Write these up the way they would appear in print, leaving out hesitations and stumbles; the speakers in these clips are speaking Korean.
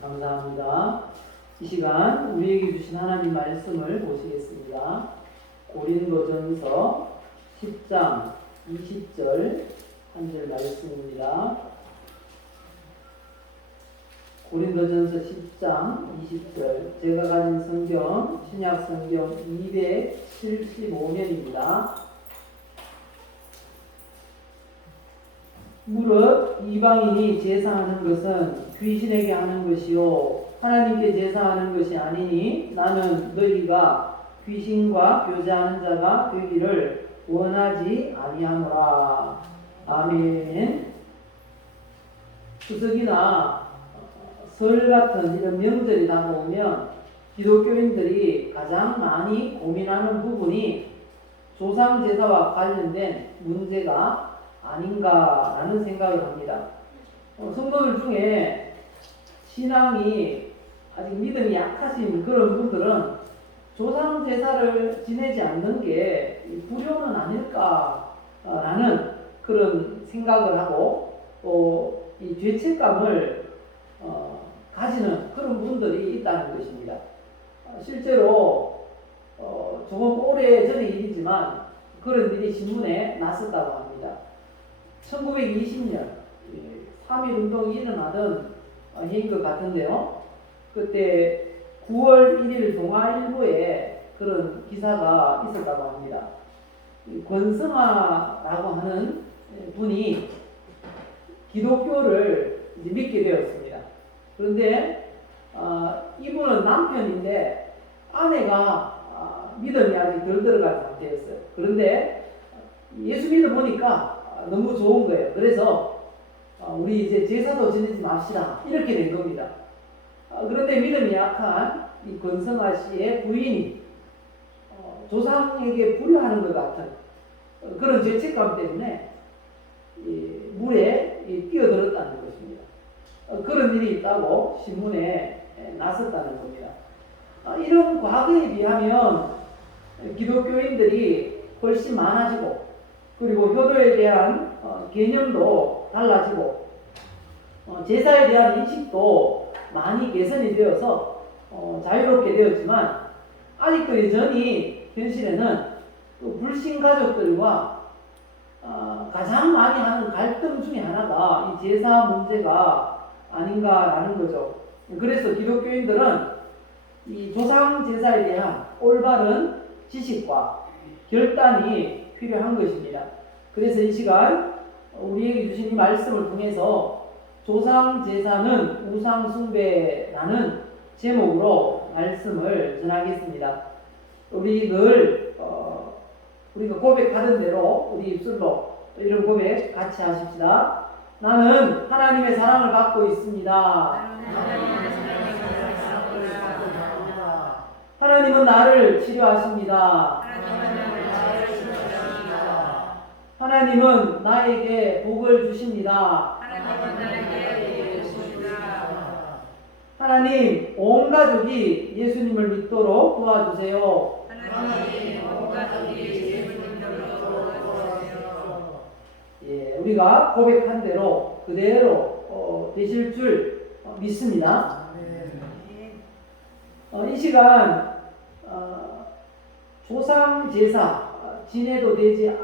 감사합니다. 이 시간 우리에게 주신 하나님 말씀을 보시겠습니다. 고린도전서 10장 20절 한 절 말씀입니다. 고린도전서 10장 20절, 제가 가진 성경 신약 성경 275면입니다. 무릇 이방인이 제사하는 것은 귀신에게 하는 것이요 하나님께 제사하는 것이 아니니 나는 너희가 귀신과 교제하는 자가 되기를 원하지 아니하노라. 아멘. 추석이나 설 같은 이런 명절이 다가오면 기독교인들이 가장 많이 고민하는 부분이 조상 제사와 관련된 문제가 아닌가라는 생각을 합니다. 성도들 중에 신앙이 아직 믿음이 약하신 그런 분들은 조상 제사를 지내지 않는 게 불효는 아닐까라는 그런 생각을 하고 또 이 죄책감을 가지는 그런 분들이 있다는 것입니다. 실제로 조금 오래전의 일이지만 그런 일이 신문에 났었다고 합니다. 1920년 3.1운동이 일어나던 해인 것 같은데요. 그때 9월 1일 동아일보에 그런 기사가 있었다고 합니다. 권성아라고 하는 분이 기독교를 이제 믿게 되었습니다. 그런데 이분은 남편인데 아내가 믿음이 아직 덜 들어간 상태였어요. 그런데 예수 믿어보니까 너무 좋은 거예요. 그래서 우리 이제 제사도 지내지 맙시다 이렇게 된 겁니다. 그런데 믿음이 약한 이 권성아 씨의 부인이 조상에게 불효하는 것 같은 그런 죄책감 때문에 물에 뛰어들었다는 것입니다. 그런 일이 있다고 신문에 났었다는 겁니다. 이런 과거에 비하면 기독교인들이 훨씬 많아지고 그리고 효도에 대한 개념도 달라지고 제사에 대한 인식도 많이 개선이 되어서 자유롭게 되었지만 아직도 여전히 현실에는 또 불신 가족들과 가장 많이 하는 갈등 중에 하나가 이 제사 문제가 아닌가라는 거죠. 그래서 기독교인들은 이 조상 제사에 대한 올바른 지식과 결단이 필요한 것입니다. 그래서 이 시간 우리에게 주신 이 말씀을 통해서 조상 제사는 우상 숭배라는 제목으로 말씀을 전하겠습니다. 우리 늘 우리가 고백하던 대로 우리 입술로 이런 고백 같이 하십시다. 나는 하나님의 사랑을 받고 있습니다. 하나님은 나를 치료하십니다. 하나님은 나에게 복을 주십니다. 하나님, 온 가족이 예수님을 믿도록 도와주세요. 우리가 고백한 대로 그대로 되실 줄 믿습니다. 이 시간 조상 제사 지내지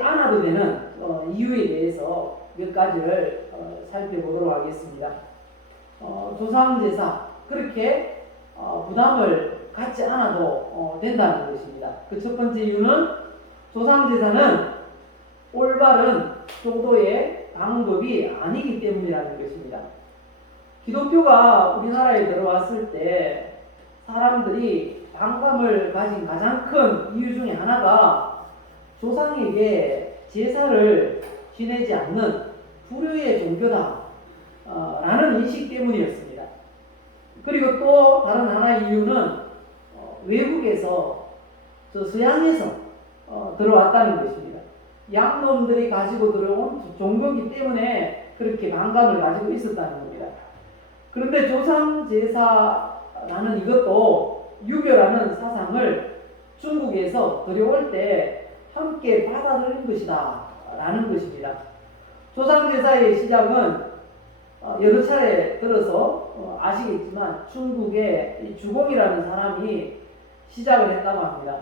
않아도 되는 이유에 대해서 몇 가지를 살펴보도록 하겠습니다. 조상 제사 그렇게 부담을 갖지 않아도 된다는 것입니다. 그 첫 번째 이유는 조상 제사는 올바른 효도의 방법이 아니기 때문이라는 것입니다. 기독교가 우리나라에 들어왔을 때 사람들이 반감을 가진 가장 큰 이유 중에 하나가 조상에게 제사를 지내지 않는 불효의 종교다 라는 인식 때문이었습니다. 그리고 또 다른 하나의 이유는 외국에서 서양에서 들어왔다는 것입니다. 양놈들이 가지고 들어온 종교이기 때문에 그렇게 반감을 가지고 있었다는 겁니다. 그런데 조상 제사라는 이것도 유교라는 사상을 중국에서 들여올 때 함께 받아들인 것이다 라는 것입니다. 조상 제사의 시작은 여러 차례 들어서 아시겠지만 중국에 이 주공이라는 사람이 시작을 했다고 합니다.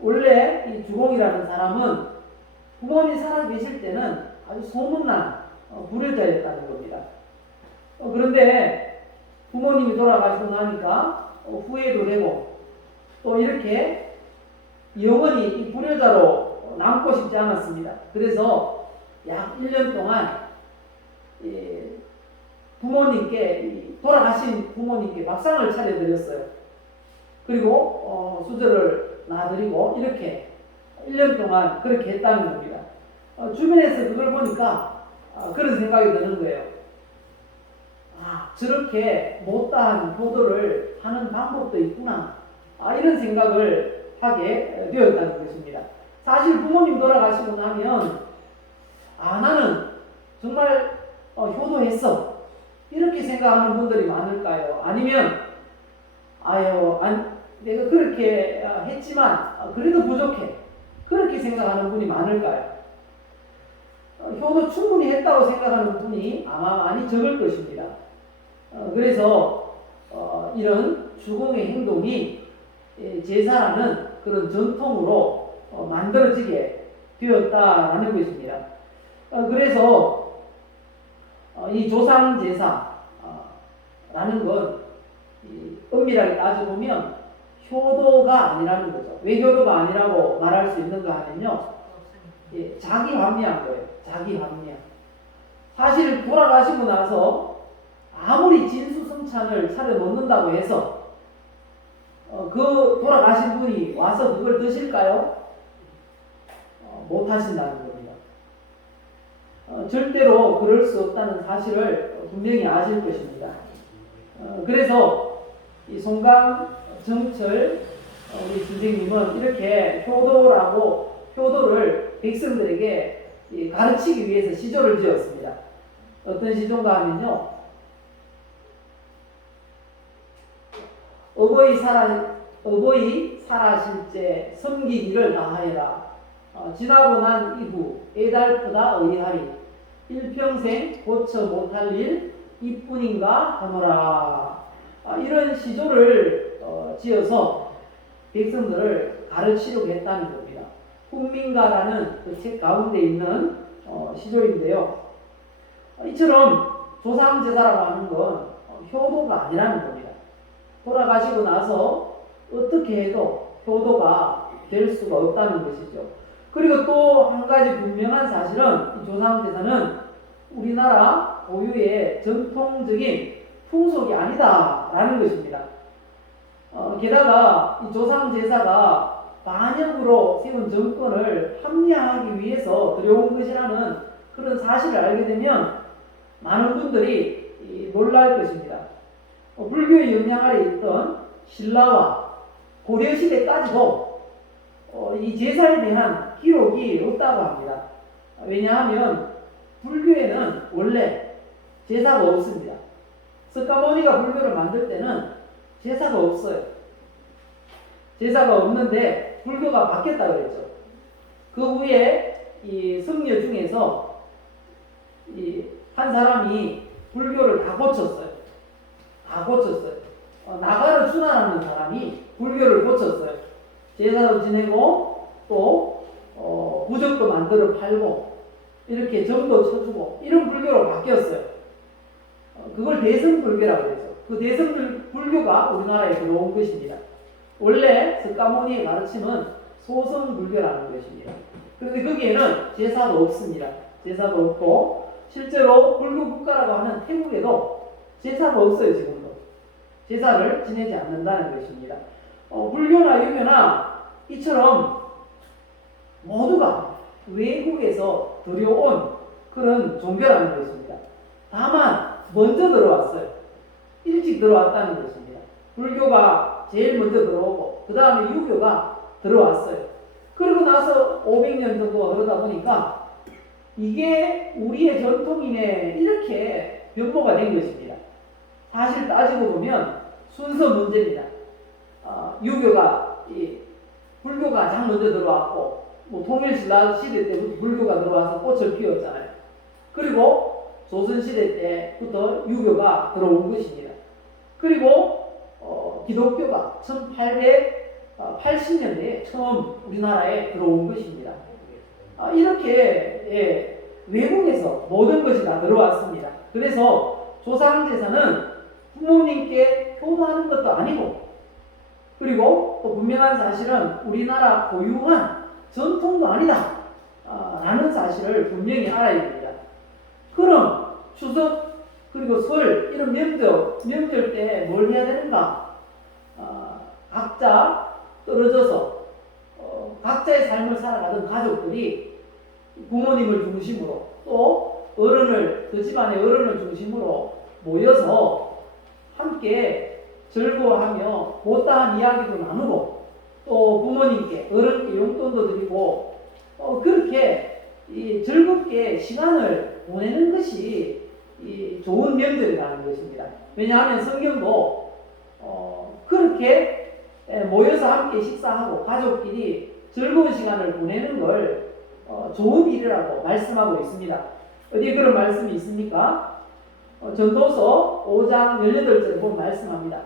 원래 이 주공이라는 사람은 부모님이 살아 계실 때는 아주 소문난 불효자였다는 겁니다. 그런데 부모님이 돌아가시고 나니까 후회도 되고 또 이렇게 영원히 이 불효자로 남고 싶지 않았습니다. 그래서 약 1년 동안 부모님께 돌아가신 부모님께 밥상을 차려드렸어요. 그리고 수저를 놔드리고 이렇게 1년 동안 그렇게 했다는 겁니다. 주변에서 그걸 보니까 그런 생각이 드는 거예요. 저렇게 못다한 효도를 하는 방법도 있구나. 이런 생각을 하게 되었다는 것입니다. 사실 부모님 돌아가시고 나면 나는 정말 효도했어. 이렇게 생각하는 분들이 많을까요? 아니면 내가 그렇게 했지만 그래도 부족해. 그렇게 생각하는 분이 많을까요? 효도 충분히 했다고 생각하는 분이 아마 많이 적을 것입니다. 그래서 이런 주공의 행동이 제사라는 그런 전통으로 만들어지게 되었다라는 것입니다. 그래서 이 조상제사라는 건 엄밀하게 따져보면 효도가 아니라는 거죠. 왜 효도가 아니라고 말할 수 있는가 하면요, 자기 합리한 거예요. 자기 합리한. 사실 돌아가시고 나서 아무리 진수성찬을 차려 놓는다고 해서 그 돌아가신 분이 와서 그걸 드실까요? 못 하신다는 겁니다. 절대로 그럴 수 없다는 사실을 분명히 아실 것입니다. 그래서 이 송강 정철 우리 선생님은 이렇게 효도를 백성들에게 가르치기 위해서 시조를 지었습니다. 어떤 시조인가 하면요, 어버이 살아실제 섬기기를 다하여라. 지나고 난 이후 애달프다 의하리. 일평생 고쳐 못할 일 이뿐인가 하노라. 이런 시조를 지어서 백성들을 가르치려고 했다는 겁니다. 훈민가라는 그 책 가운데 있는 시조인데요. 이처럼 조상제사라고 하는 건 효도가 아니라는 겁니다. 돌아가시고 나서 어떻게 해도 효도가 될 수가 없다는 것이죠. 그리고 또 한 가지 분명한 사실은 이 조상제사는 우리나라 고유의 전통적인 풍속이 아니다라는 것입니다. 게다가 이 조상제사가 반역으로 세운 정권을 합리화하기 위해서 들여온 것이라는 그런 사실을 알게 되면 많은 분들이 놀랄 것입니다. 불교의 영향 아래 있던 신라와 고려시대까지도 이 제사에 대한 기록이 없다고 합니다. 왜냐하면 불교에는 원래 제사가 없습니다. 석가모니가 불교를 만들 때는 제사가 없어요. 제사가 없는데 불교가 바뀌었다 그랬죠. 그 후에 이 성녀 중에서 한 사람이 불교를 다 고쳤어요. 나가르 추나라는 사람이 불교를 고쳤어요. 제사도 지내고 또 부적도 만들어 팔고 이렇게 점도 쳐주고 이런 불교로 바뀌었어요. 그걸 대승불교라고 그러죠. 그 대승불교가 우리나라에 들어온 것입니다. 원래 석가모니의 가르침은 소승불교라는 것입니다. 그런데 거기에는 제사가 없습니다. 제사가 없고 실제로 불교 국가라고 하는 태국에도 제사가 없어요. 지금도 제사를 지내지 않는다는 것입니다. 불교나 유교나 이처럼 모두가 외국에서 들여온 그런 종교라는 것입니다. 다만 먼저 들어왔어요. 일찍 들어왔다는 것입니다. 불교가 제일 먼저 들어오고 그 다음에 유교가 들어왔어요. 그러고 나서 500년 정도 흐르다 보니까 이게 우리의 전통이네 이렇게 변모가 된 것입니다. 사실 따지고 보면 순서 문제입니다. 유교가 불교가 가장 먼저 들어왔고 통일신라 시대 때부터 불교가 들어와서 꽃을 피웠잖아요. 그리고 조선시대 때부터 유교가 들어온 것입니다. 그리고 기독교가 1880년대에 처음 우리나라에 들어온 것입니다. 이렇게 외국에서 모든 것이 다 들어왔습니다. 그래서 조상제사는 부모님께 효도하는 것도 아니고, 그리고 또 분명한 사실은 우리나라 고유한 전통도 아니다 라는 사실을 분명히 알아야 됩니다. 그럼 추석 그리고 설 이런 명절 때 뭘 해야 되는가? 각자 떨어져서 각자의 삶을 살아가던 가족들이 부모님을 중심으로 또 그 집안의 어른을 중심으로 모여서 함께 즐거워하며 못다한 이야기도 나누고 또 부모님께 어른께 용돈도 드리고 그렇게 즐겁게 시간을 보내는 것이 좋은 명절이라는 것입니다. 왜냐하면 성경도 그렇게 모여서 함께 식사하고 가족끼리 즐거운 시간을 보내는 걸 좋은 일이라고 말씀하고 있습니다. 어디에 그런 말씀이 있습니까? 전도서 5장 18절에 보면 말씀합니다.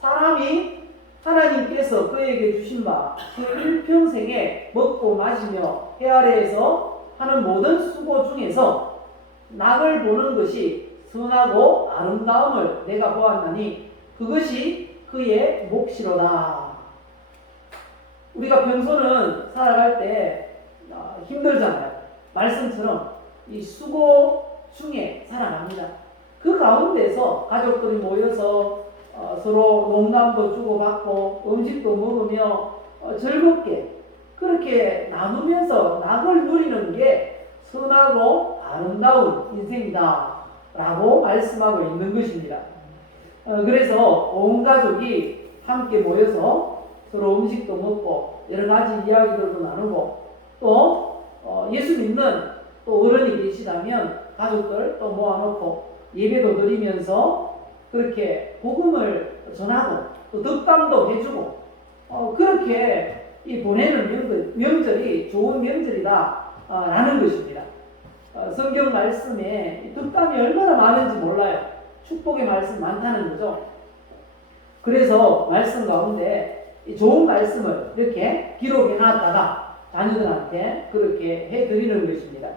사람이 하나님께서 그에게 주신 바 그 일평생에 먹고 마시며 해 아래에서 하는 모든 수고 중에서 낙을 보는 것이 선하고 아름다움을 내가 보았나니 그것이 그의 몫이로다. 우리가 평소는 살아갈 때 힘들잖아요. 말씀처럼 이 수고 중에 살아갑니다. 그 가운데서 가족들이 모여서 서로 농담도 주고받고 음식도 먹으며 즐겁게 그렇게 나누면서 낙을 누리는 게 선하고 아름다운 인생이다 라고 말씀하고 있는 것입니다. 그래서 온 가족이 함께 모여서 서로 음식도 먹고 여러 가지 이야기들도 나누고 또 예수 믿는 또 어른이 계시다면 가족들 또 모아놓고 예배도 드리면서 그렇게 복음을 전하고 또 덕담도 해주고 그렇게 이 보내는 명절이 좋은 명절이다 라는 것입니다. 성경 말씀에 덕담이 얼마나 많은지 몰라요. 축복의 말씀 많다는 거죠. 그래서 말씀 가운데 좋은 말씀을 이렇게 기록해 놨다가 자녀들한테 그렇게 해드리는 것입니다.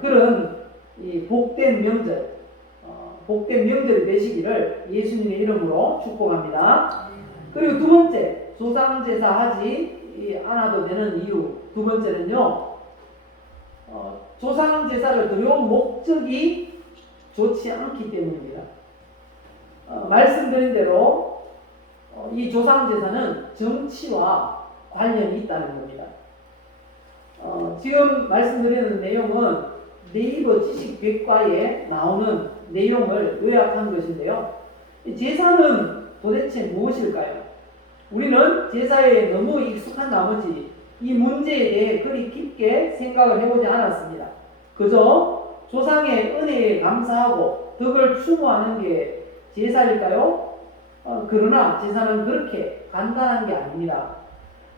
그런 이 복된 명절이 되시기를 예수님의 이름으로 축복합니다. 그리고 두 번째, 조상제사 하지 않아도 되는 이유 두 번째는요, 조상제사를 드려온 목적이 좋지 않기 때문입니다. 말씀드린 대로 이 조상제사는 정치와 관련이 있다는 겁니다. 지금 말씀드리는 내용은 네이버 지식백과에 나오는 내용을 요약한 것인데요. 제사는 도대체 무엇일까요? 우리는 제사에 너무 익숙한 나머지 이 문제에 대해 그리 깊게 생각을 해보지 않았습니다. 그저 조상의 은혜에 감사하고 덕을 추모하는 게 제사일까요? 그러나 제사는 그렇게 간단한 게 아닙니다.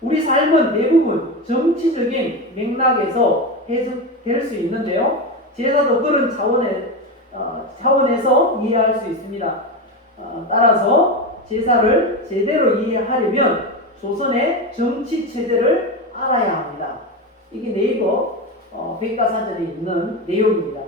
우리 삶은 대부분 정치적인 맥락에서 해석될 수 있는데요. 제사도 그런 차원에서 이해할 수 있습니다. 따라서 제사를 제대로 이해하려면 조선의 정치 체제를 알아야 합니다. 이게 네이버 백과사전에 있는 내용입니다.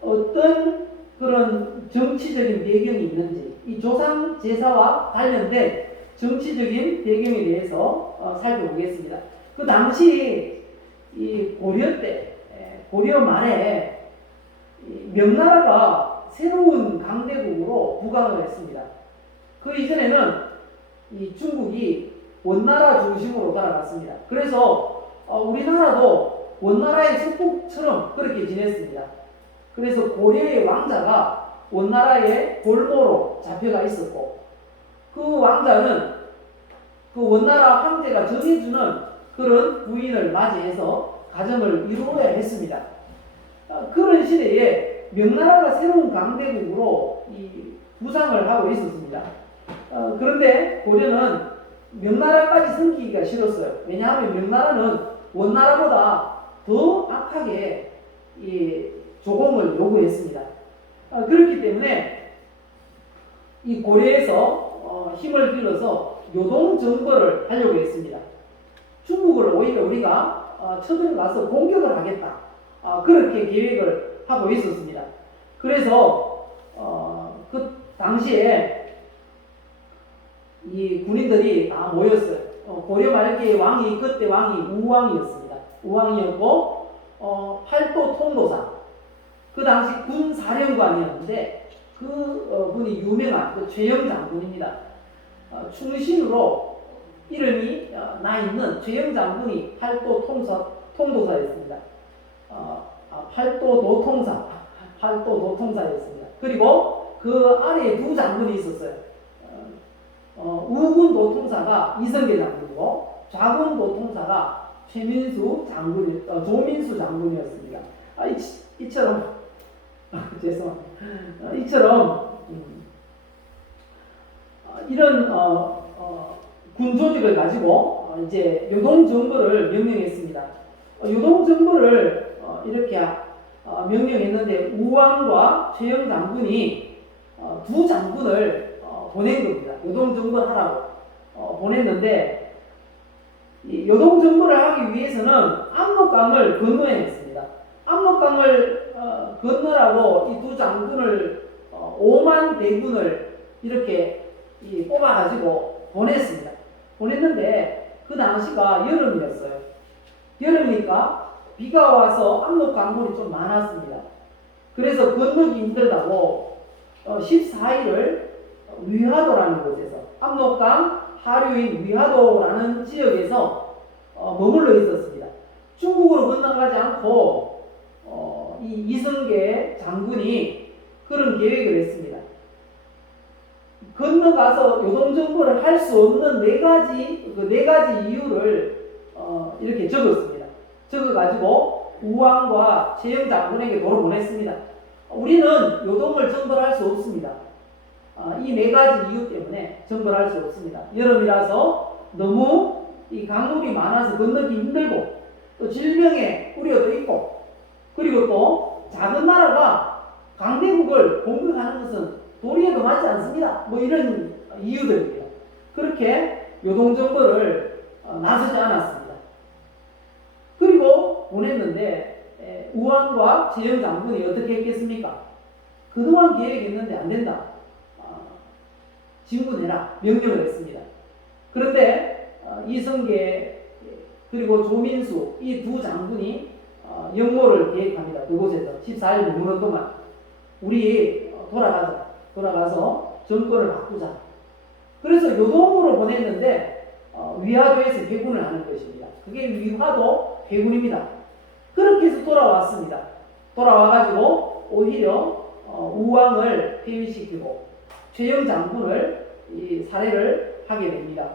어떤 그런 정치적인 배경이 있는지 이 조상 제사와 관련된 정치적인 배경에 대해서 살펴보겠습니다. 그 당시 이 고려 말에 명나라가 새로운 강대국으로 부강을 했습니다. 그 이전에는 이 중국이 원나라 중심으로 살아갔습니다. 그래서 우리나라도 원나라의 속국처럼 그렇게 지냈습니다. 그래서 고려의 왕자가 원나라의 골모로 잡혀가 있었고 그 왕자는 그 원나라 황제가 정해주는 그런 부인을 맞이해서 가정을 이루어야 했습니다. 그런 시대에 명나라가 새로운 강대국으로 부상을 하고 있었습니다. 그런데 고려는 명나라까지 섬기기가 싫었어요. 왜냐하면 명나라는 원나라보다 더 악하게 조공을 요구했습니다. 그렇기 때문에 이 고려에서 힘을 빌려서 요동 정벌을 하려고 했습니다. 중국을 오히려 우리가 쳐들어가서 공격을 하겠다. 그렇게 계획을 하고 있었습니다. 그래서 그 당시에 이 군인들이 다 모였어요. 고려 말기의 왕이 그때 왕이 우왕이었습니다. 우왕이었고 팔도 통도사 그 당시 군사령관이었는데 그 분이 유명한 그 최영 장군입니다. 충신으로 이름이 나 있는 최영 장군이 팔도 통도사였습니다. 팔도 도통사였습니다. 그리고 그 아래에 두 장군이 있었어요. 우군 도통사가 이성계 장군이고 좌군 도통사가 조민수 장군이었습니다. 이처럼 죄송합니다. 이처럼 이런 군 조직을 가지고 이제 요동 정벌을 명령했습니다. 요동 정벌을 이렇게 명령했는데 우왕과 최영 장군이 두 장군을 보낸 겁니다. 요동 정벌하라고 보냈는데 이 요동 정벌을 하기 위해서는 압록강을 건너야 했습니다. 압록강을 건너라고 이 두 장군을 5만 대군을 이렇게 뽑아가지고 보냈습니다. 보냈는데 그 당시가 여름이었어요. 여름이니까 비가 와서 압록 강물이 좀 많았습니다. 그래서 건너기 힘들다고 14일을 위화도라는 곳에서 압록강 하류인 위화도라는 지역에서 머물러 있었습니다. 중국으로 건너가지 않고 이 이성계 장군이 그런 계획을 했습니다. 건너가서 요동정벌을 할 수 없는 네 가지 이유를 이렇게 적었습니다. 적어가지고 우왕과 최영 장군에게 도로 보냈습니다. 우리는 요동을 정벌할 수 없습니다. 이 네 가지 이유 때문에 정벌할 수 없습니다. 여름이라서 너무 이 강물이 많아서 건너기 힘들고 또 질병의 우려도 있고 그리고 또 작은 나라가 강대국을 공격하는 것은 도리에도 맞지 않습니다. 뭐 이런 이유들입니다. 그렇게 요동정벌을 나서지 않았습니다. 그리고 보냈는데 우왕과 최영 장군이 어떻게 했겠습니까? 그동안 계획했는데 안 된다. 진군해라 명령을 했습니다. 그런데 이성계 그리고 조민수 이 두 장군이 영모를 계획합니다. 그곳에서 14일 머무는 동안 우리 돌아가서 정권을 바꾸자. 그래서 요동으로 보냈는데 위화도에서 회군을 하는 것입니다. 그게 위화도 회군입니다. 그렇게 해서 돌아왔습니다. 돌아와가지고 오히려 우왕을 폐위시키고 최영 장군을 살해를 하게 됩니다.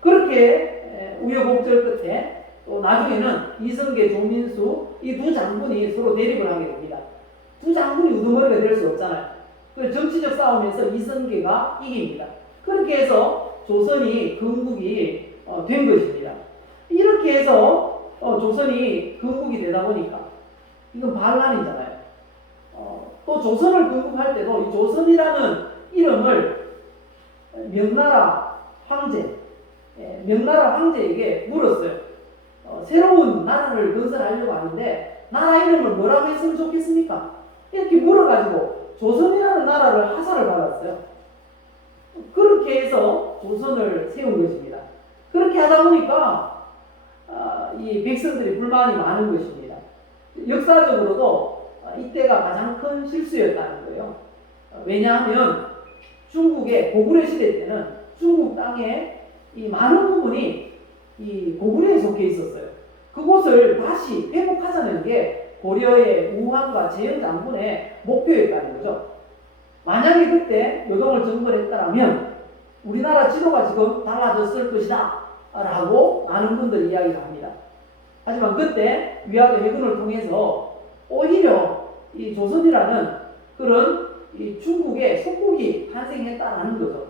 그렇게 우여곡절 끝에 또 나중에는 이성계, 조민수 이 두 장군이 서로 대립을 하게 됩니다. 두 장군이 우두머리가 될 수 없잖아요. 그래서 정치적 싸움에서 이성계가 이깁니다. 그렇게 해서 조선이 건국이 된 것입니다. 이렇게 해서 조선이 건국이 되다 보니까 이건 반란이잖아요. 또 조선을 건국할 때도 이 조선이라는 이름을 명나라 황제에게 물었어요. 새로운 나라를 건설하려고 하는데 나라 이름을 뭐라고 했으면 좋겠습니까? 이렇게 물어가지고 조선이라는 나라를 하사를 받았어요. 그렇게 해서 조선을 세운 것입니다. 그렇게 하다 보니까 이 백성들이 불만이 많은 것입니다. 역사적으로도 이때가 가장 큰 실수였다는 거예요. 왜냐하면 중국의 고구려 시대 때는 중국 땅에 이 많은 부분이 이 고구려에 속해 있었어요. 그곳을 다시 회복하자는 게 고려의 우왕과 최영 장군의 목표였다는 거죠. 만약에 그때 요동을 정벌했다면 우리나라 지도가 지금 달라졌을 것이다 라고 많은 분들이 이야기를 합니다. 하지만 그때 위화도 해군을 통해서 오히려 이 조선이라는 그런 이 중국의 속국이 탄생했다는 거죠.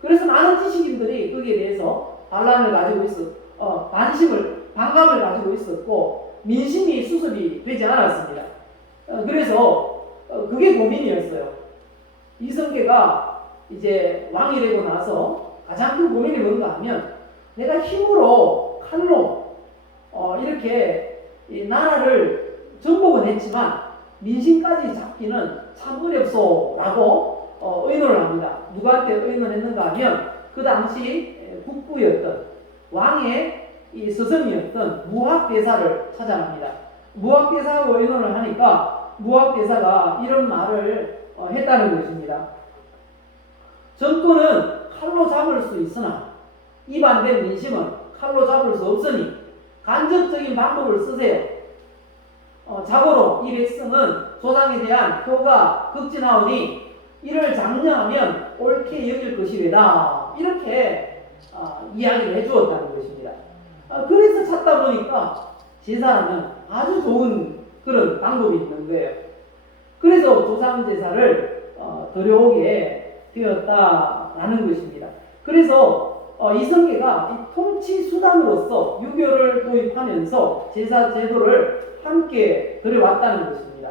그래서 많은 지식인들이 거기에 대해서 반란을 가지고 반감을 가지고 있었고 민심이 수습이 되지 않았습니다. 그래서 그게 고민이었어요. 이성계가 이제 왕이 되고 나서 가장 큰 고민이 뭔가 하면 내가 힘으로 칼로 이렇게 이 나라를 정복은 했지만 민심까지 잡기는 참 어렵소라고 의논을 합니다. 누구한테 의논했는가 하면 그 당시 국부였던 왕의 이 스승이었던 무학대사를 찾아갑니다. 무학대사하고 의논을 하니까 무학대사가 이런 말을 했다는 것입니다. 전투는 칼로 잡을 수 있으나 입안된 민심은 칼로 잡을 수 없으니 간접적인 방법을 쓰세요. 자고로 이 백성은 조상에 대한 표가 극진하오니 이를 장려하면 옳게 여길 것이외다. 이렇게 이야기를 해주었다는 것입니다. 그래서 찾다 보니까 제사라는 아주 좋은 그런 방법이 있는 거예요. 그래서 조상 제사를 드려오게 되었다라는 것입니다. 그래서 이성계가 이 통치 수단으로서 유교를 도입하면서 제사 제도를 함께 들여왔다는 것입니다.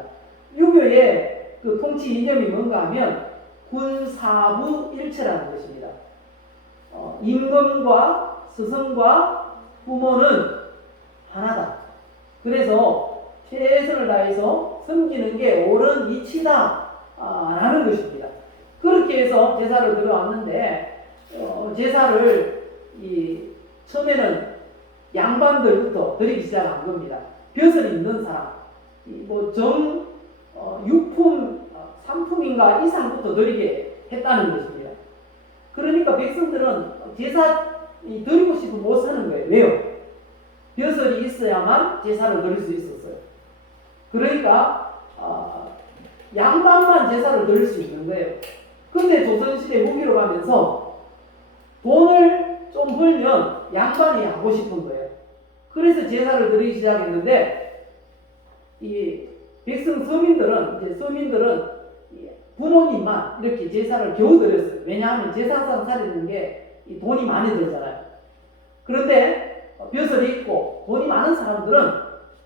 유교의 그 통치 이념이 뭔가 하면 군사부 일체라는 것입니다. 임금과 스승과 부모는 하나다. 그래서 최선을 다해서 섬기는 게 옳은 이치다 라는 것입니다. 그렇게 해서 제사를 드려왔는데 제사를 처음에는 양반들부터 드리기 시작한 겁니다. 벼슬이 있는 사람, 육품, 3품인가 이상부터 드리게 했다는 것입니다. 그러니까 백성들은 제사 드리고 싶으면 못 사는 거예요. 왜요? 벼슬이 있어야만 제사를 드릴 수 있었어요. 그러니까 양반만 제사를 드릴 수 있는 거예요. 근데 조선시대 후기로 가면서 돈을 좀 벌면 양반이 하고 싶은 거예요. 그래서 제사를 드리기 시작했는데 이 백성 서민들은 부모님만 이렇게 제사를 겨우 드렸어요. 왜냐하면 제사상 차리는 게 돈이 많이 들잖아요. 그런데 벼슬이 있고 돈이 많은 사람들은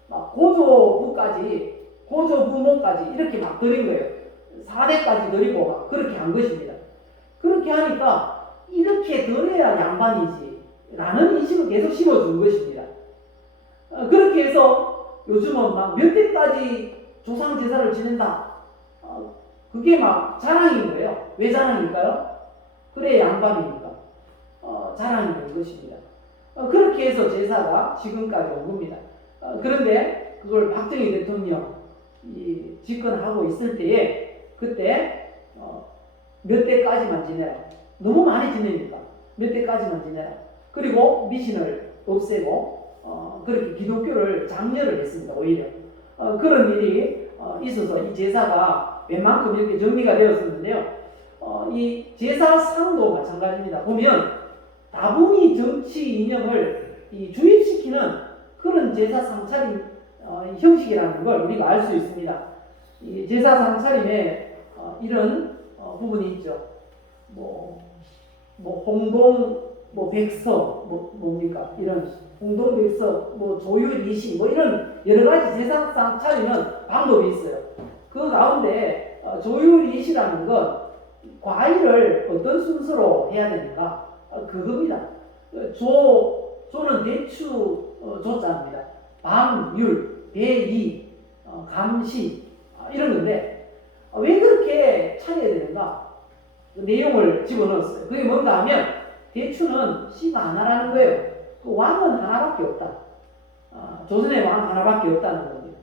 막 고조부모까지 이렇게 막 드린 거예요. 4대까지 드리고 막 그렇게 한 것입니다. 그렇게 하니까 이렇게 드려야 양반이지 라는 인식을 계속 심어준 것입니다. 그렇게 해서 요즘은 막 몇 대까지 조상 제사를 지낸다. 그게 막 자랑인 거예요. 왜 자랑일까요? 그래 양반이니까 자랑이 된 것입니다. 그렇게 해서 제사가 지금까지 온 겁니다. 그런데 그걸 박정희 대통령이 집권하고 있을 때에 그때 몇 대까지만 지내라. 너무 많이 지내니까 몇 대까지만 지내라. 그리고 미신을 없애고 그렇게 기독교를 장려를 했습니다. 오히려 그런 일이 있어서 이 제사가 웬만큼 이렇게 정리가 되었었는데요. 이 제사상도 마찬가지입니다. 보면 다분히 정치 이념을 주입시키는 그런 제사상 차림 형식이라는 걸 우리가 알 수 있습니다. 이 제사상 차림에 이런 부분이 있죠. 홍동, 백서, 뭡니까? 이런 홍동, 백서, 조율, 이시, 이런 여러 가지 제사상 차리는 방법이 있어요. 그 가운데 조율, 이시라는 건 과일을 어떤 순서로 해야 되는가? 그겁니다. 조는 대추 조자입니다. 밤, 율, 배이, 감시 이런 건데 왜 그렇게 차려야 되는가? 그 내용을 집어넣었어요. 그게 뭔가 하면 대추는 씨가 하나라는 거예요. 그 왕은 하나밖에 없다. 조선의 왕 하나밖에 없다는 겁니다.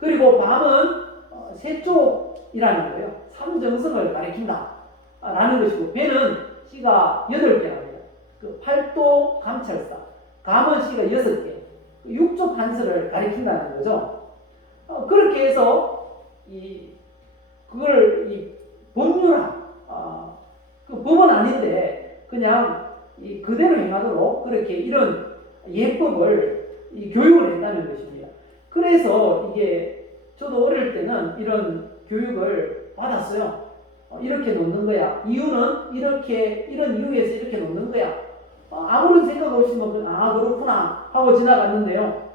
그리고 밤은 세쪽이라는 거예요. 삼정성을 가리킨다 라는 것이고 배는 씨가 8개랍니다. 그 팔도 감찰사, 감은 씨가 6개, 육조 판서를 가리킨다는 거죠. 그렇게 해서 그걸 법률화, 그 법은 아닌데 그냥 그대로 행하도록 그렇게 이런 예법을 교육을 했다는 것입니다. 그래서 이게 저도 어릴 때는 이런 교육을 받았어요. 이렇게 놓는 거야. 이유는 이렇게 이런 이유에서 이렇게 놓는 거야. 아무런 생각 없이 그렇구나 하고 지나갔는데요.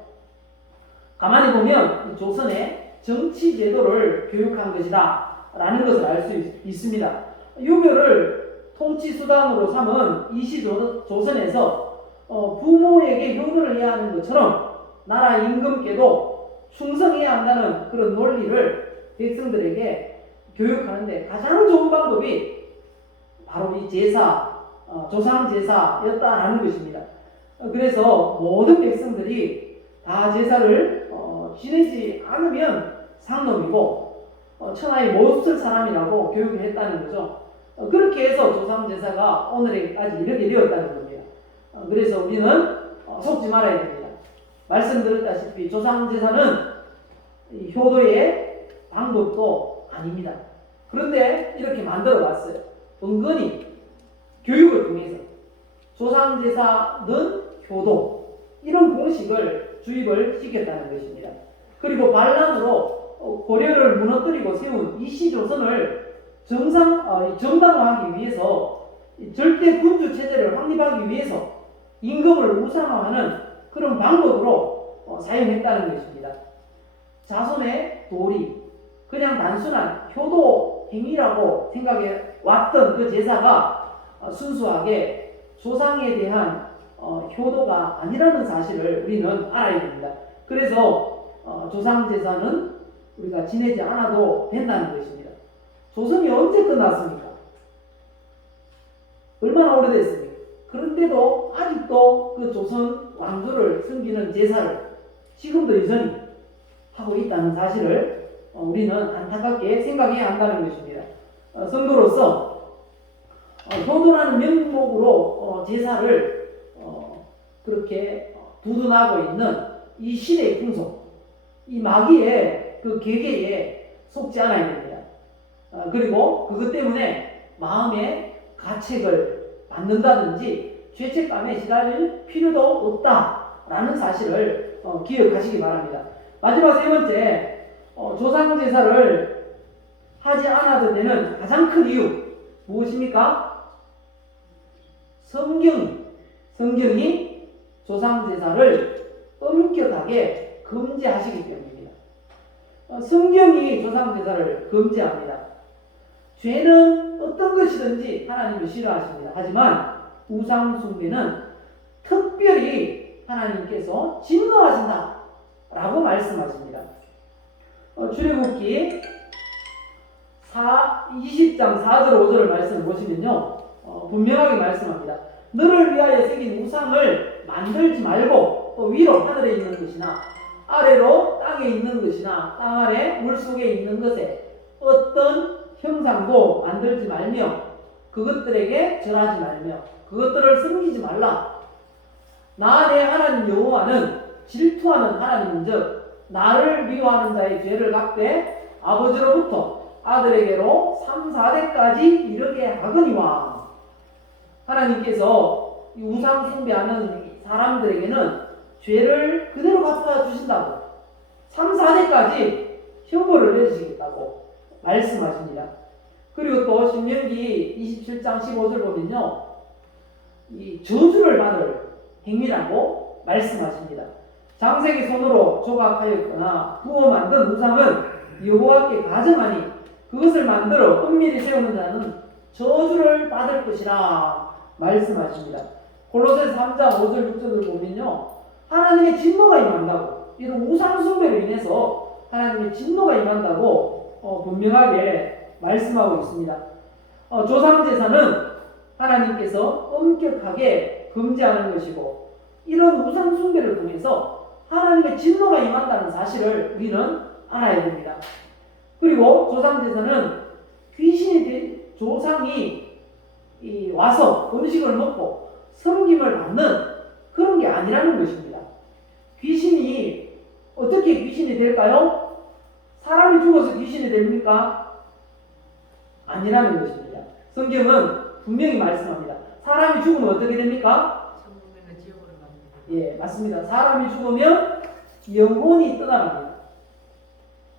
가만히 보면 조선에 정치 제도를 교육한 것이다 라는 것을 알 수 있습니다. 유교를 통치 수단으로 삼은 이시조선에서 부모에게 효도를 해야 하는 것처럼 나라 임금께도 충성해야 한다는 그런 논리를 백성들에게 교육하는데 가장 좋은 방법이 바로 이 제사, 조상제사였다라는 것입니다. 그래서 모든 백성들이 다 제사를 지내지 않으면 상놈이고 천하에 못 쓸 사람이라고 교육을 했다는 거죠. 그렇게 해서 조상제사가 오늘까지 이르게 되었다는 겁니다. 그래서 우리는 속지 말아야 됩니다. 말씀드렸다시피 조상제사는 효도의 방법도 아닙니다. 그런데 이렇게 만들어 봤어요. 은근히 교육을 통해서 조상제사는 효도 이런 공식을 주입을 시켰다는 것입니다. 그리고 반란으로 고려를 무너뜨리고 세운 이시조선을 정당화하기 위해서 절대 군주 체제를 확립하기 위해서 임금을 우상화하는 그런 방법으로 사용했다는 것입니다. 자손의 도리, 그냥 단순한 효도 행위라고 생각해 왔던 그 제사가 순수하게 조상에 대한 효도가 아니라는 사실을 우리는 알아야 됩니다. 그래서 조상제사는 우리가 지내지 않아도 된다는 것입니다. 조선이 언제 끝났습니까? 얼마나 오래됐습니까? 그런데도 아직도 그 조선 왕조를 섬기는 제사를 지금도 여전히 하고 있다는 사실을 우리는 안타깝게 생각해야 한다는 것입니다. 성도로서 효도라는 명목으로 제사를 그렇게 두둔하고 있는 이 시대의 풍속, 이 마귀의 그 계계에 속지 않아야 됩니다. 그리고 그것 때문에 마음의 가책을 받는다든지 죄책감에 시달릴 필요도 없다라는 사실을 기억하시기 바랍니다. 마지막 세 번째, 조상제사를 하지 않아도 되는 가장 큰 이유 무엇입니까? 성경이 조상제사를 엄격하게 금지하시기 때문입니다. 성경이 조상제사를 금지합니다. 죄는 어떤 것이든지 하나님을 싫어하십니다. 하지만 우상숭배는 특별히 하나님께서 진노하신다 라고 말씀하십니다. 출애굽기 20장 4절 5절 말씀을 보시면요, 분명하게 말씀합니다. 너를 위하여 새긴 우상을 만들지 말고 또 위로 하늘에 있는 것이나 아래로 땅에 있는 것이나 땅 아래 물속에 있는 것에 어떤 형상도 만들지 말며 그것들에게 절하지 말며 그것들을 섬기지 말라. 나 내 하나님 여호와는 질투하는 하나님인즉 나를 미워하는 자의 죄를 갚되 아버지로부터 아들에게로 3, 4대까지 이르게 하거니와. 하나님께서 우상 숭배하는 사람들에게는 죄를 그대로 갚아 주신다고, 3, 4대까지 형벌을 내주시겠다고 말씀하십니다. 그리고 또 신명기 27장 15절 보면요, 이 저주를 받을 행위라고 말씀하십니다. 장생의 손으로 조각하였거나 구워 만든 우상은 여호와께 가증하니 그것을 만들어 은밀히 세우는 자는 저주를 받을 것이라 말씀하십니다. 골로새서 3장 5절 6절을 보면요, 하나님의 진노가 임한다고, 이런 우상 숭배로 인해서 하나님의 진노가 임한다고 분명하게 말씀하고 있습니다. 조상제사는 하나님께서 엄격하게 금지하는 것이고, 이런 우상 숭배를 통해서 하나님의 진노가 임한다는 사실을 우리는 알아야 됩니다. 그리고 조상제사는 조상이 와서 음식을 먹고 섬김을 받는 그런 게 아니라는 것입니다. 어떻게 귀신이 될까요? 사람이 죽어서 귀신이 됩니까? 아니라는 것입니다. 성경은 분명히 말씀합니다. 사람이 죽으면 어떻게 됩니까? 예, 맞습니다. 사람이 죽으면 영혼이 떠나갑니다.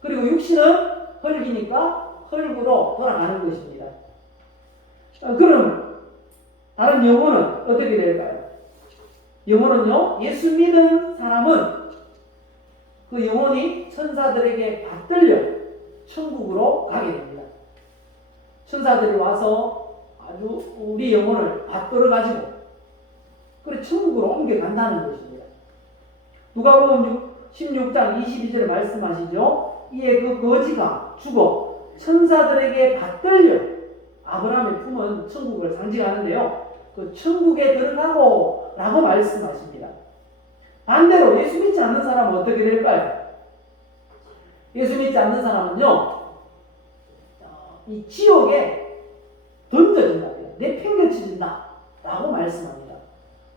그리고 육신은 흙이니까 흙으로 돌아가는 것입니다. 그럼 다른 영혼은 어떻게 될까요? 영혼은요, 예수 믿은 사람은 그 영혼이 천사들에게 받들려 천국으로 가게 됩니다. 천사들이 와서 아주 우리 영혼을 받들어 가지고 그래 천국으로 옮겨간다는 것입니다. 누가복음 16장 22절에 말씀하시죠. 이에 그 거지가 죽어 천사들에게 받들려 아브라함의 품은 천국을 상징하는데요. 그 천국에 들어가고 라고 말씀하십니다. 반대로 예수 믿지 않는 사람은 어떻게 될까요? 예수 믿지 않는 사람은요, 이 지옥에 던져진다, 내팽개쳐진다 라고 말씀합니다.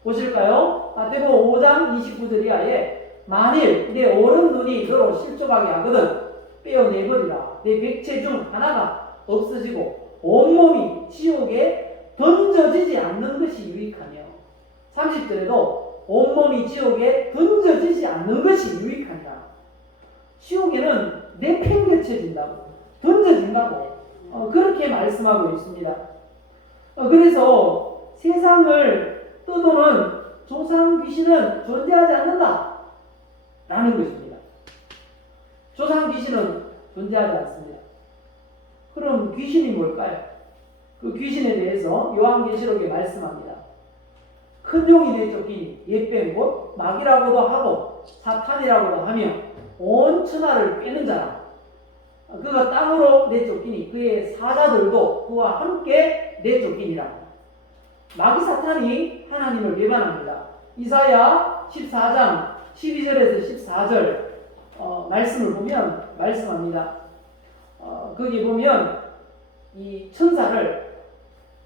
보실까요? 마태복음 5장 29절 이하에 만일 내 오른 눈이 너로 실족하게 하거든 빼어내버리라. 내 백체 중 하나가 없어지고 온몸이 지옥에 던져지지 않는 것이 유익하며 30절에도 온몸이 지옥에 던져지지 않는 것이 유익하니라. 지옥에는 내팽개쳐진다고 던져진다고 그렇게 말씀하고 있습니다. 그래서 세상을 떠도는 조상 귀신은 존재하지 않는다 라는 것입니다. 조상 귀신은 존재하지 않습니다. 그럼 귀신이 뭘까요? 그 귀신에 대해서 요한계시록에 말씀합니다. 큰 용이 내쫓기니 옛뱀 곧 마귀라고도 하고 사탄이라고도 하며 온 천하를 빼는 자라. 그가 땅으로 내쫓기니 그의 사자들도 그와 함께 내쫓기니라. 마귀 사탄이 하나님을 배반합니다. 이사야 14장 12절에서 14절 말씀을 보면 말씀합니다. 거기 보면 이 천사를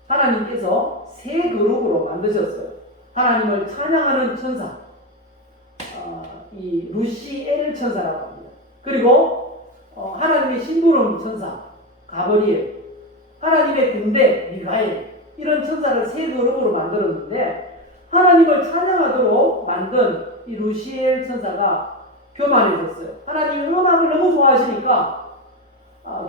하나님께서 세 그룹으로 만드셨어요. 하나님을 찬양하는 천사, 이 루시엘 천사라고 합니다. 그리고 하나님의 심부름 천사 가브리엘, 하나님의 군대 미가엘, 이런 천사를 세 그룹으로 만들었는데 하나님을 찬양하도록 만든 이 루시엘 천사가 교만해졌어요. 하나님이 음악을 너무 좋아하시니까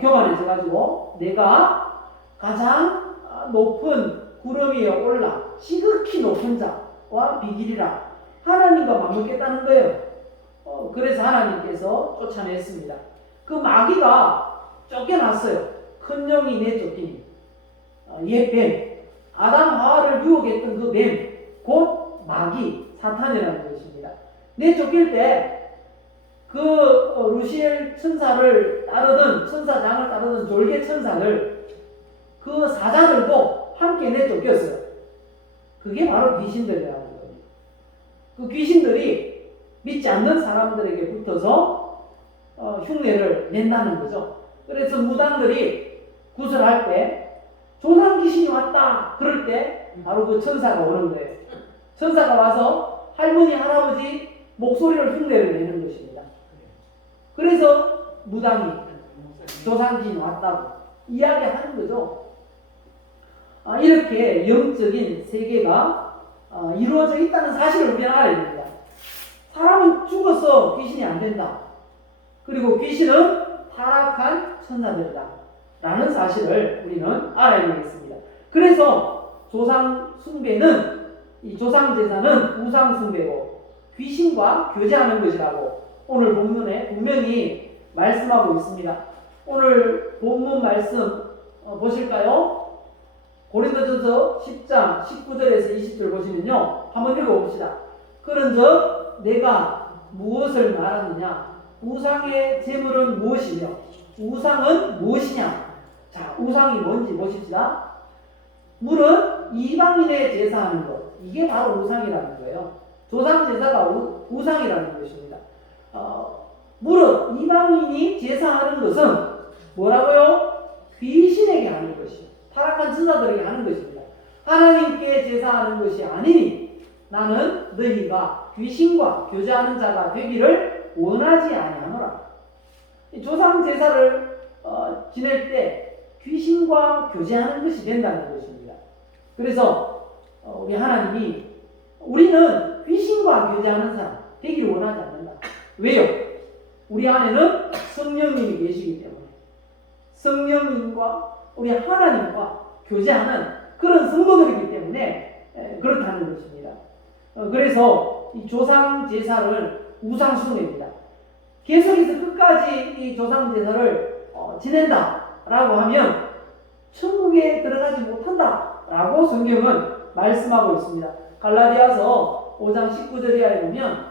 교만해져가지고 내가 가장 높은 구름 위에 올라 지극히 높은 자와 비길이라 하나님과 맞먹겠다는 거예요. 그래서 하나님께서 쫓아냈습니다. 그 마귀가 쫓겨났어요. 큰 영이 내쫓기니 옛 뱀, 아담 하와를 유혹했던 그 뱀, 곧 마귀, 사탄이라는 것입니다. 내쫓길 때 그 루시엘 천사를 따르던 천사장을 따르던 졸개 천사를 그 사자들도 함께 내쫓겼어요. 그게 바로 귀신들이라는 거예요. 그 귀신들이 믿지 않는 사람들에게 붙어서 흉내를 낸다는 거죠. 그래서 무당들이 구슬할 때 조상 귀신이 왔다 그럴 때 바로 그 천사가 오는 거예요. 천사가 와서 할머니 할아버지 목소리를 흉내를 내는 것입니다. 그래서 무당이 조상 귀신이 왔다고 이야기하는 거죠. 이렇게 영적인 세계가 이루어져 있다는 사실을 우리는 알아야 됩니다. 사람은 죽어서 귀신이 안 된다. 그리고 귀신은 타락한 천사들이다 라는 사실을 우리는 알아야 되겠습니다. 그래서 조상 숭배는, 이 조상 제사는 우상 숭배고 귀신과 교제하는 것이라고 오늘 본문에 분명히 말씀하고 있습니다. 오늘 본문 말씀 보실까요? 고린도전서 10장 19절에서 20절 보시면요, 한번 읽어봅시다. 그런즉 내가 무엇을 말하느냐? 우상의 제물은 무엇이며 우상은 무엇이냐? 자, 우상이 뭔지 보십시다. 물은 이방인의 제사하는 것, 이게 바로 우상이라는 거예요. 조상 제사가 우상이라는 것입니다. 물은 이방인이 제사하는 것은 뭐라고요? 귀신에게 하는 것이요, 타락한 천사들에게 하는 것입니다. 하나님께 제사하는 것이 아니니 나는 너희가 귀신과 교제하는 자가 되기를 원하지 아니하노라. 조상 제사를 지낼 때 귀신과 교제하는 것이 된다는 것입니다. 그래서 우리 하나님이 우리는 귀신과 교제하는 사람 되기를 원하지 않는다. 왜요? 우리 안에는 성령님이 계시기 때문에 성령님과 우리 하나님과 교제하는 그런 성도들이기 때문에 그렇다는 것입니다. 그래서 이 조상 제사를 우상 숭배입니다. 계속해서 끝까지 이 조상 제사를 지낸다라고 하면 천국에 들어가지 못한다라고 성경은 말씀하고 있습니다. 갈라디아서 5장 19절에 보면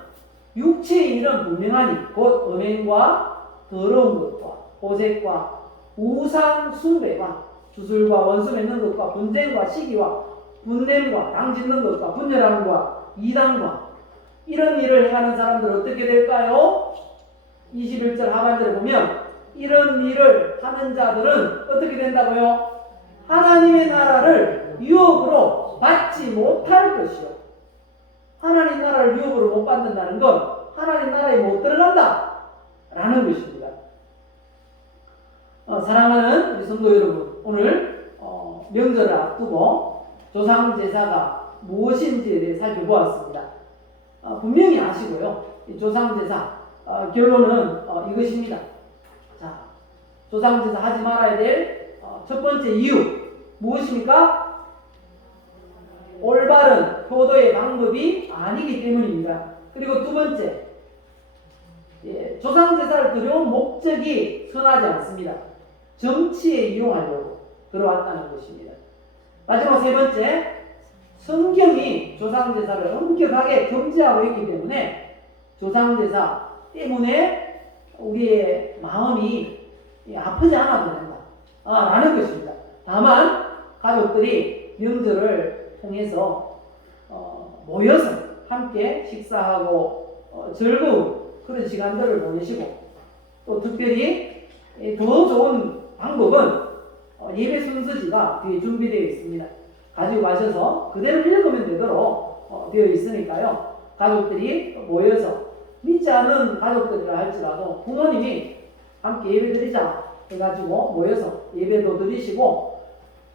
육체의 일은 분명하니 곧 음행과 더러운 것과 호색과 우상 숭배와 주술과 원수 맺는 것과 분쟁과 시기와 분냄과 당 짓는 것과 분열함과 이단과 이런 일을 행하는 사람들은 어떻게 될까요? 21절 하반절에 보면 이런 일을 하는 자들은 어떻게 된다고요? 하나님의 나라를 유업으로 받지 못할 것이요. 하나님 나라를 유업으로 못 받는다는 건 하나님 나라에 못 들어간다 라는 것입니다. 사랑하는 우리 성도 여러분, 오늘 명절을 앞두고 조상제사가 무엇인지에 대해 살펴보았습니다. 분명히 아시고요. 이 조상제사 결론은 이것입니다. 자, 조상제사 하지 말아야 될 첫 번째 이유 무엇입니까? 올바른 효도의 방법이 아니기 때문입니다. 그리고 두 번째, 조상제사를 드려온 목적이 선하지 않습니다. 정치에 이용하려고 들어왔다는 것입니다. 마지막 세 번째, 성경이 조상제사를 엄격하게 금지하고 있기 때문에 조상제사 때문에 우리의 마음이 아프지 않아도 된다 라는 것입니다. 다만 가족들이 명절을 통해서 모여서 함께 식사하고 즐거운 그런 시간들을 보내시고 또 특별히 더 좋은 방법은 예배 순서지가 뒤에 준비되어 있습니다. 가지고 가셔서 그대로 읽으면 되도록 되어 있으니까요. 가족들이 모여서 믿지 않는 가족들이라 할지라도 부모님이 함께 예배 드리자 해가지고 모여서 예배도 드리시고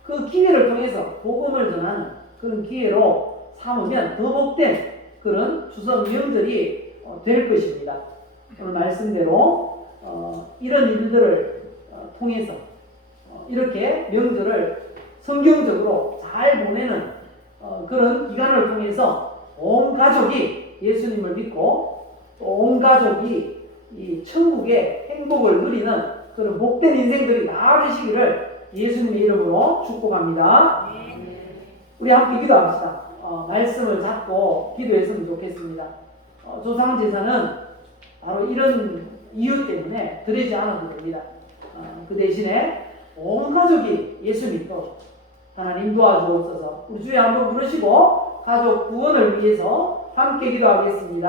그 기회를 통해서 복음을 전하는 그런 기회로 삼으면 더 복된 그런 추석 명절이 될 것입니다. 오늘 말씀대로 이런 일들을 통해서 이렇게 명절을 성경적으로 잘 보내는 그런 기간을 통해서 온 가족이 예수님을 믿고 또 온 가족이 이 천국의 행복을 누리는 그런 복된 인생들이 다 되시기를 예수님의 이름으로 축복합니다. 우리 함께 기도합시다. 말씀을 잡고 기도했으면 좋겠습니다. 조상제사는 바로 이런 이유 때문에 드리지 않아도 됩니다. 그 대신에 온 가족이 예수 믿도록 하나님 도와주옵소서. 우리 주에 한번 부르시고 가족 구원을 위해서 함께 기도하겠습니다.